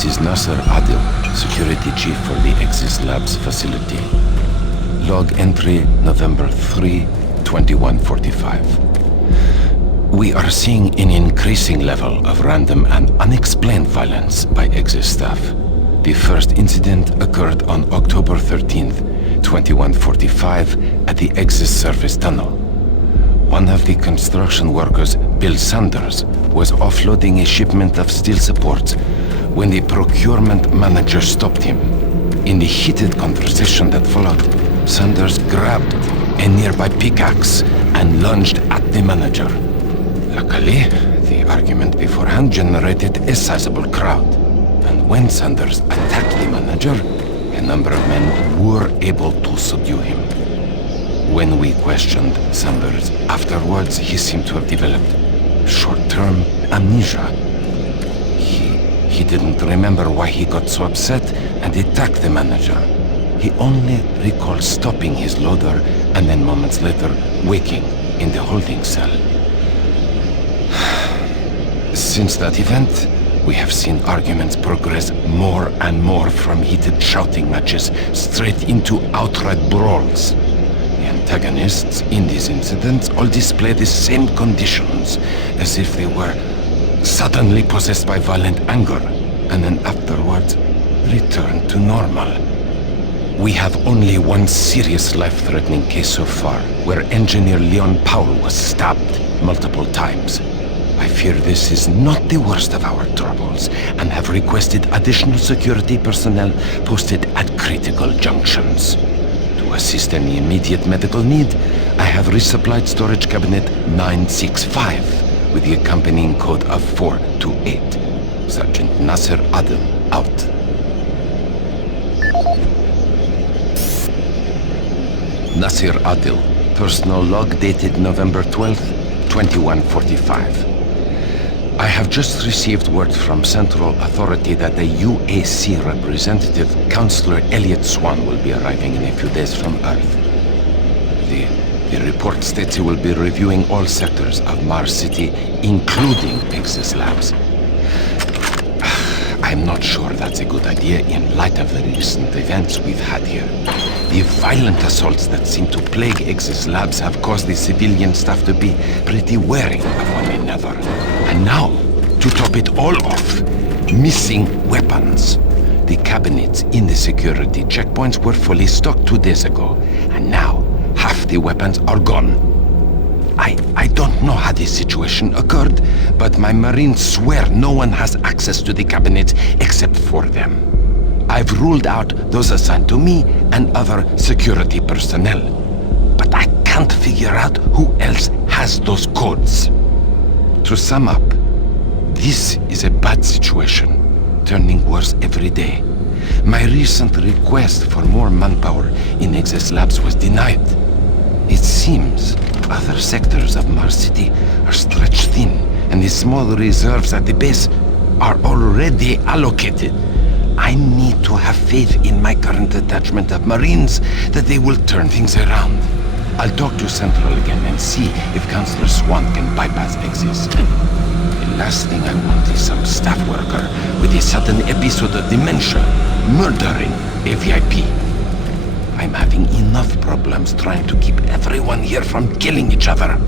This is Nasser Adil, Security Chief for the Axis Labs facility. Log entry November 3, 2145. We are seeing an increasing level of random and unexplained violence by Axis staff. The first incident occurred on October 13th, 2145 at the Axis service tunnel. One of the construction workers, Bill Sanders, was offloading a shipment of steel supports when the procurement manager stopped him. In the heated conversation that followed, Sanders grabbed a nearby pickaxe and lunged at the manager. Luckily, the argument beforehand generated a sizable crowd, and when Sanders attacked the manager, a number of men were able to subdue him. When we questioned Sanders afterwards, he seemed to have developed short-term amnesia. He didn't remember why he got so upset and attacked the manager. He only recalled stopping his loader and then moments later waking in the holding cell. Since that event, we have seen arguments progress more and more from heated shouting matches straight into outright brawls. The antagonists in these incidents all display the same conditions, as if they were suddenly possessed by violent anger, and then afterwards return to normal. We have only one serious life-threatening case so far, where engineer Leon Powell was stabbed multiple times. I fear this is not the worst of our troubles, and have requested additional security personnel posted at critical junctions. To assist any immediate medical need, I have resupplied storage cabinet 965 with the accompanying code of 428. Sergeant Nasser Adil, out. Nasser Adil, personal log dated November 12th, 2145. I have just received word from Central Authority that the UAC representative, Councillor Elliot Swan, will be arriving in a few days from Earth. The report states he will be reviewing all sectors of Mars City, including Axis Labs. I'm not sure that's a good idea in light of the recent events we've had here. The violent assaults that seem to plague Axis Labs have caused the civilian staff to be pretty wary of one another. And now, to top it all off, missing weapons. The cabinets in the security checkpoints were fully stocked 2 days ago, and now half the weapons are gone. I don't know how this situation occurred, but my Marines swear no one has access to the cabinets except for them. I've ruled out those assigned to me and other security personnel, but I can't figure out who else has those codes. To sum up, this is a bad situation, turning worse every day. My recent request for more manpower in Axis Labs was denied. It seems other sectors of Mars City are stretched thin, and the small reserves at the base are already allocated. I need to have faith in my current detachment of Marines that they will turn things around. I'll talk to Central again and see if Councillor Swan can bypass Axis. The last thing I want is some staff worker with a sudden episode of dementia murdering a VIP. I'm having enough problems trying to keep everyone here from killing each other.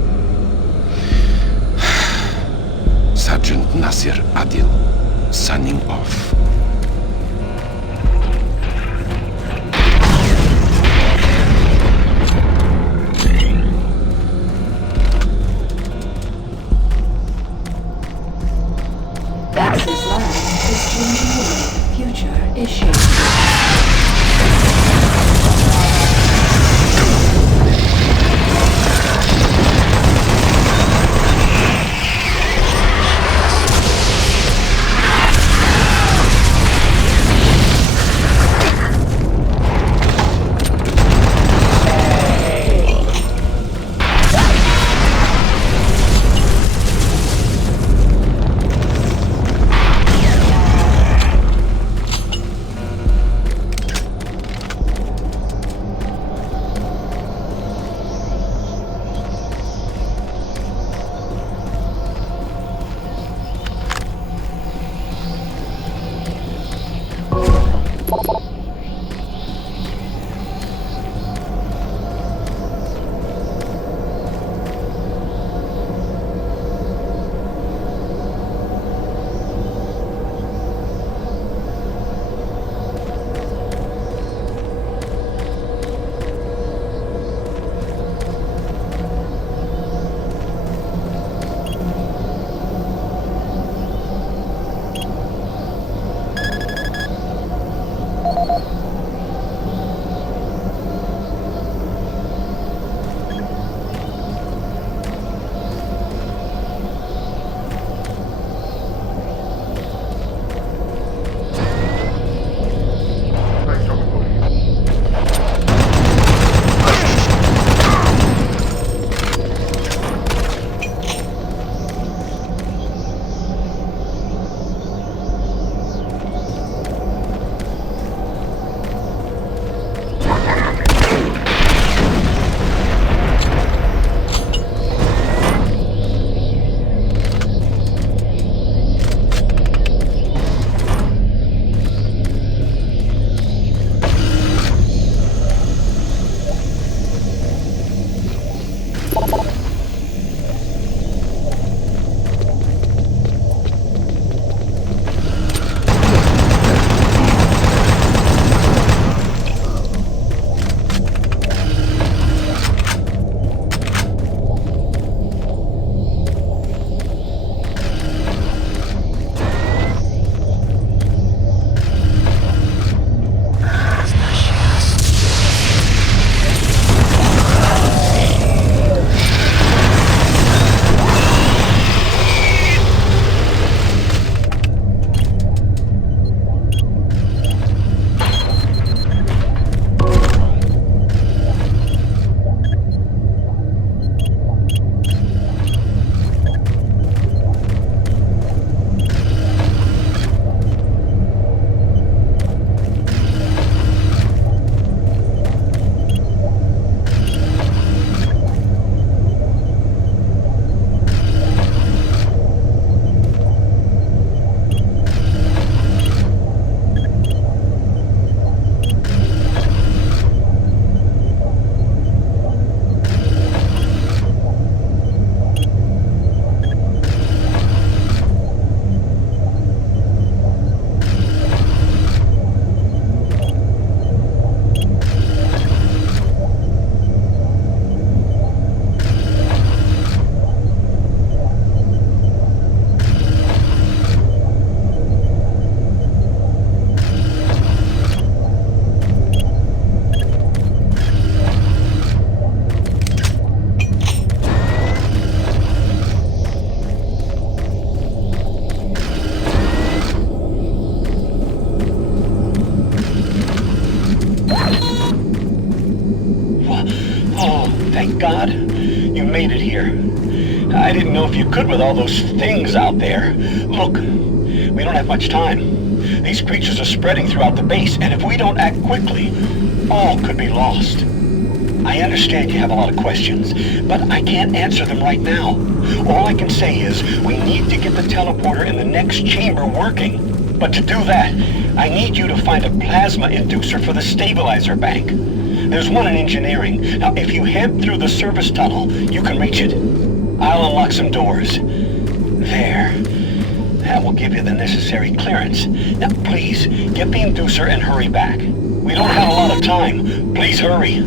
Sergeant Nasser Adil, signing off. Axis Labs is changing the way the future is shaped. Thank God you made it here. I didn't know if you could with all those things out there. Look, we don't have much time. These creatures are spreading throughout the base, and if we don't act quickly, all could be lost. I understand you have a lot of questions, but I can't answer them right now. All I can say is we need to get the teleporter in the next chamber working. But to do that, I need you to find a plasma inducer for the stabilizer bank. There's one in engineering. Now, if you head through the service tunnel, you can reach it. I'll unlock some doors. There. That will give you the necessary clearance. Now, please, get the inducer and hurry back. We don't have a lot of time. Please hurry.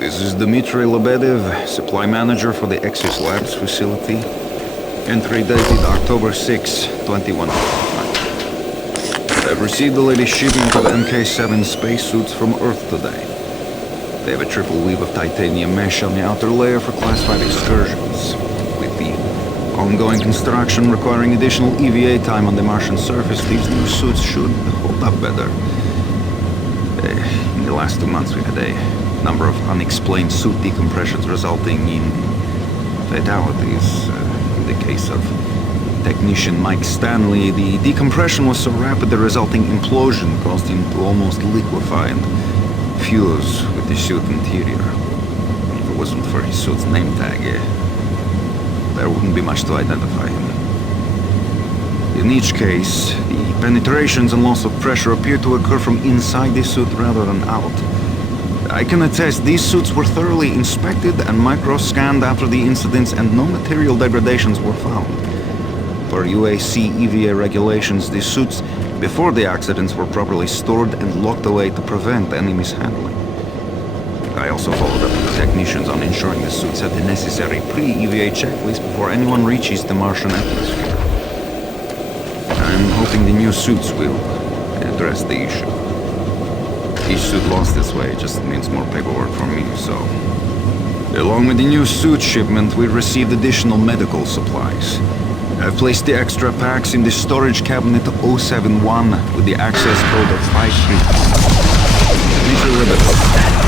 This is Dmitry Lebedev, supply manager for the Axis Labs facility. Entry dated October 6, 21. I've received the latest shipment of MK7 spacesuits from Earth today. They have a triple weave of titanium mesh on the outer layer for classified excursions. With the ongoing construction requiring additional EVA time on the Martian surface, these new suits should hold up better. In the last 2 months we had a number of unexplained suit decompressions resulting in fatalities. In the case of technician Mike Stanley, the decompression was so rapid the resulting implosion caused him to almost liquefy and fuse with the suit interior. If it wasn't for his suit's name tag, there wouldn't be much to identify him. In each case, the penetrations and loss of pressure appear to occur from inside the suit rather than out. I can attest these suits were thoroughly inspected and micro-scanned after the incidents, and no material degradations were found. Per UAC EVA regulations, the suits before the accidents were properly stored and locked away to prevent any mishandling. I also followed up with the technicians on ensuring the suits had the necessary pre-EVA checklist before anyone reaches the Martian atmosphere. I'm hoping the new suits will address the issue. Each suit lost this way just means more paperwork for me, so... Along with the new suit shipment, we received additional medical supplies. I've placed the extra packs in the storage cabinet 071 with the access code of 53. Mr. Ribbit.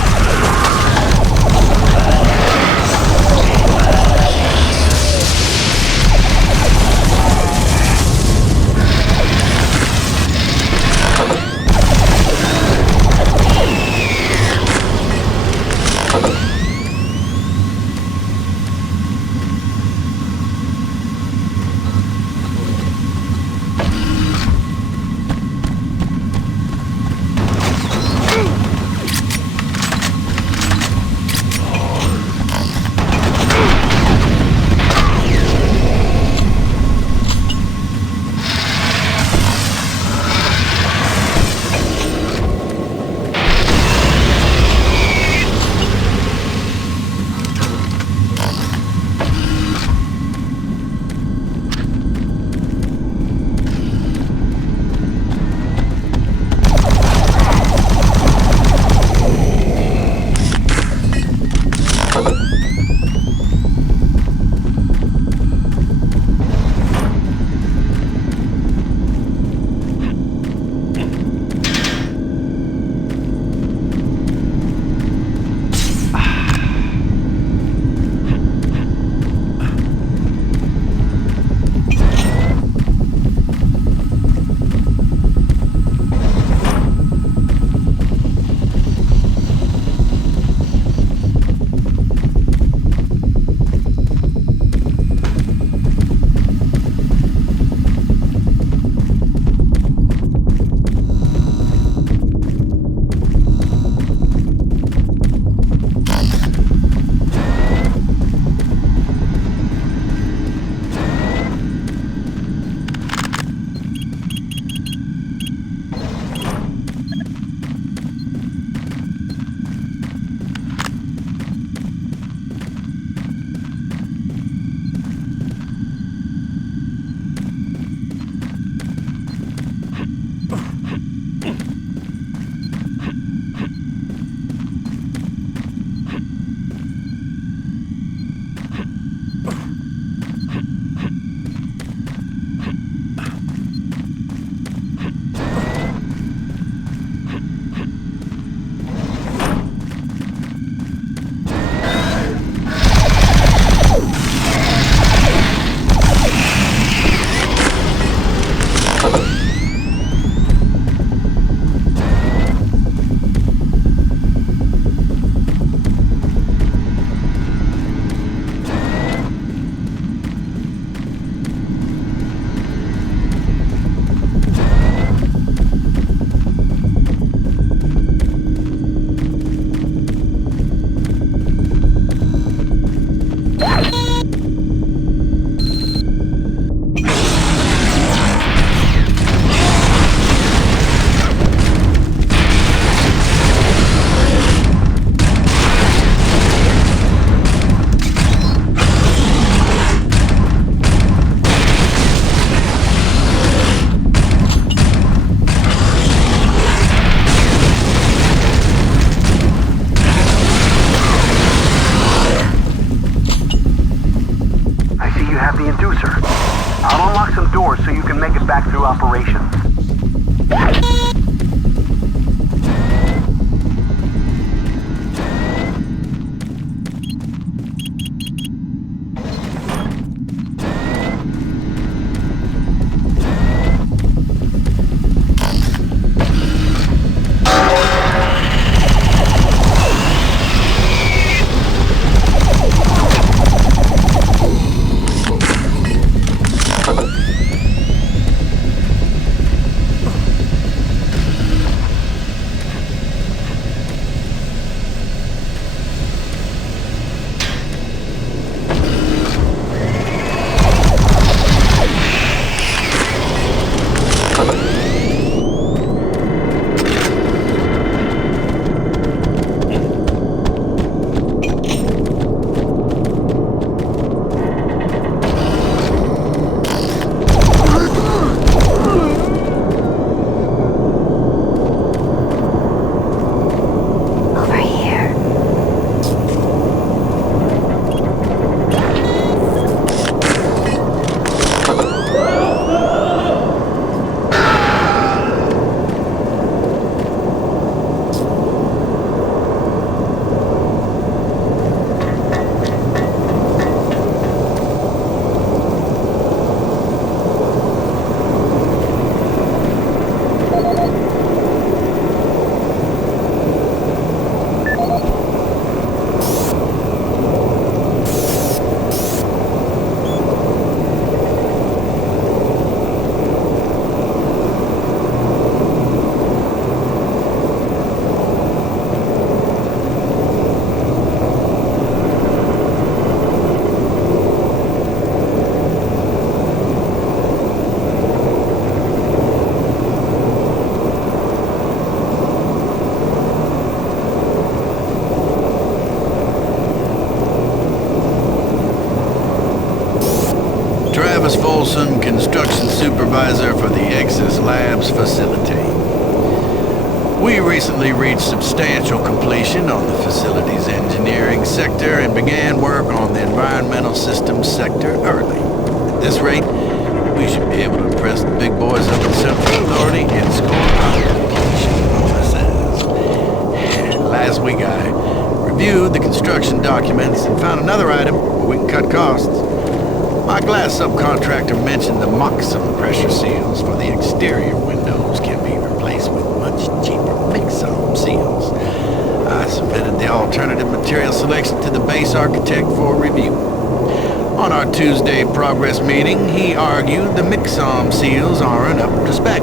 into operation. Folsom, construction supervisor for the Exis Labs facility. We recently reached substantial completion on the facility's engineering sector and began work on the environmental systems sector early. At this rate, we should be able to impress the big boys up in Central Authority and score our completion bonuses. Last week I reviewed the construction documents and found another item where we can cut costs. My glass subcontractor mentioned the Moxum pressure seals for the exterior windows can be replaced with much cheaper Mixum seals. I submitted the alternative material selection to the base architect for review. On our Tuesday progress meeting, he argued the Mixum seals aren't up to spec.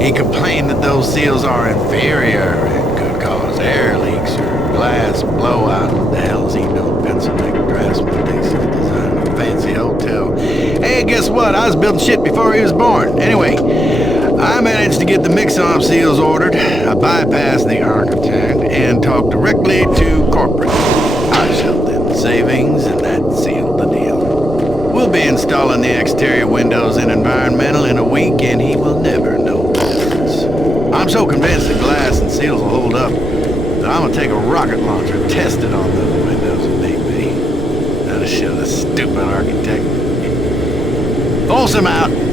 He complained that those seals are inferior and could cause air leaks or glass blowout. What the hell's he know? Pennsylvania draftsman thinks he's designing a fancy hotel. Hey, guess what? I was building shit before he was born. Anyway, I managed to get the Mixom seals ordered. I bypassed the architect and talked directly to corporate. I shelled in the savings and that sealed the deal. We'll be installing the exterior windows in environmental in a week and he will never know the difference. I'm so convinced the glass and seals will hold up that I'm gonna take a rocket launcher and test it on those windows if need be. That'll show the stupid architect. Folsom out.